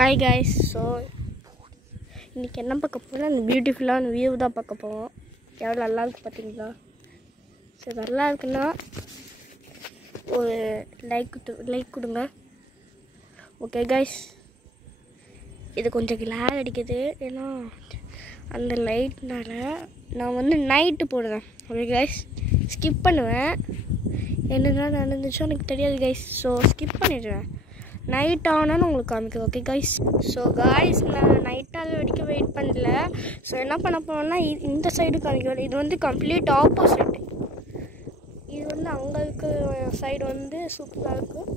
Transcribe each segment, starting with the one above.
Hi guys, so இன்னைக்கு என்ன பார்க்க போறோம்? அந்த பியூட்டிஃபுல்லான வியூ தான் பார்க்க போறோம். எவ்வளவு நல்லா இருக்கு பாத்தீங்களா? சோ நல்லா இருக்குன்னா ஒரு லைக் கொடுங்க. Okay guys. இது கொஞ்சம் கிளார் அடிக்குது ஏன்னா அந்த லைட்னால நான் வந்து நைட் போடுவேன். Okay guys. ஸ்கிப் பண்ணுவேன். என்னென்ன நடந்துச்சோ எனக்கு தெரியாது guys. சோ ஸ்கிப் பண்ணிடுவேன். நைட் ஆனாலும் உங்களுக்கு காமிக்கும். Okay guys. ஸோ காய்ஸ் நான் நைட்டாக வரைக்கும் வெயிட் பண்ணல. ஸோ என்ன பண்ண போனோம்னா இந்த சைடு காமிக்கும். இது வந்து கம்ப்ளீட் ஆப்போசிட். இது வந்து அங்கே இருக்க சைடு வந்து சூப்பராக இருக்கும்.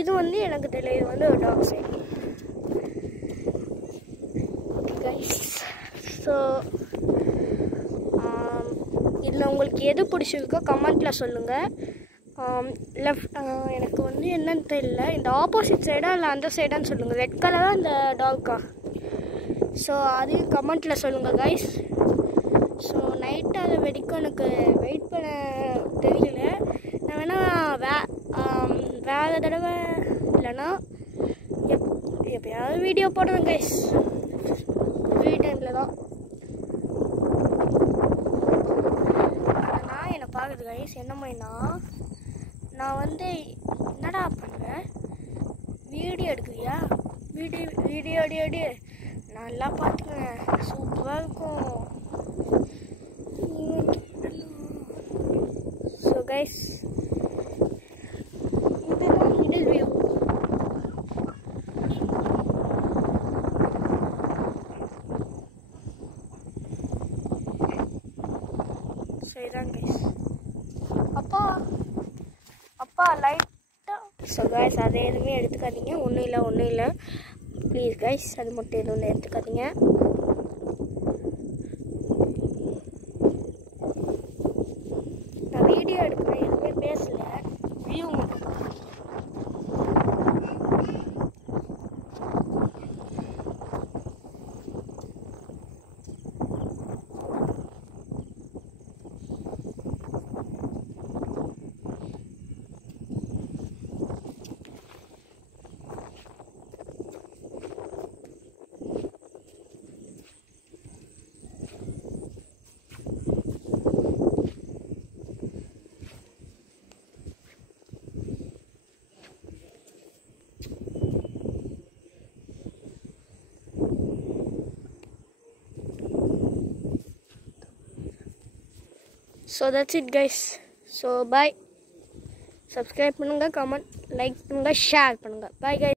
இது வந்து எனக்கு தெரியல, இது வந்து ஒரு dark side. Okay guys. So இதில் உங்களுக்கு எது பிடிச்சிருக்கோ கமெண்ட்டில் சொல்லுங்கள். எனக்கு வந்து என்னன்னு தெரியல, இந்த ஆப்போசிட் சைடா இல்லை அந்த சைடான்னு சொல்லுங்கள். ரெட் கலராக இந்த டாக்கா. ஸோ அதையும் கமெண்ட்டில் சொல்லுங்கள் கைஸ். ஸோ நைட்டு அது வரைக்கும் எனக்கு வெயிட் பண்ண தெரியல. நான் வேணால் வேறு தடவை இல்லைன்னா எப்பயாவது வீடியோ போடுவேன் கைஸ். ஃப்ரீ டைமில் தான். நான் என்னை பார்க்குது கைஸ் என்ன மாதிரினா, நான் வந்து என்னடா பண்ணுறேன், வீடியோ எடுக்குறியா, வீடியோ அடி நல்லா பார்த்துக்குவேன், சூப்பராக இருக்கும். ஸோ கைஸ் இதுதான் மிடில் வியூ. சரிதான் கைஸ். அப்பா லைட்டாக. ஸோ கைஸ் அதை எதுவுமே எடுத்துக்காதீங்க. ஒன்றும் இல்லை ப்ளீஸ் கைஸ், அது மட்டும் எதுவும் எடுத்துக்காதீங்க. நான் வீடியோ எடுக்கிறேன், எதுவுமே பேசல, வியூ மட்டும். So that's it guys. So bye. Subscribe பண்ணுங்க, comment, like பண்ணுங்க, share பண்ணுங்க. Bye guys.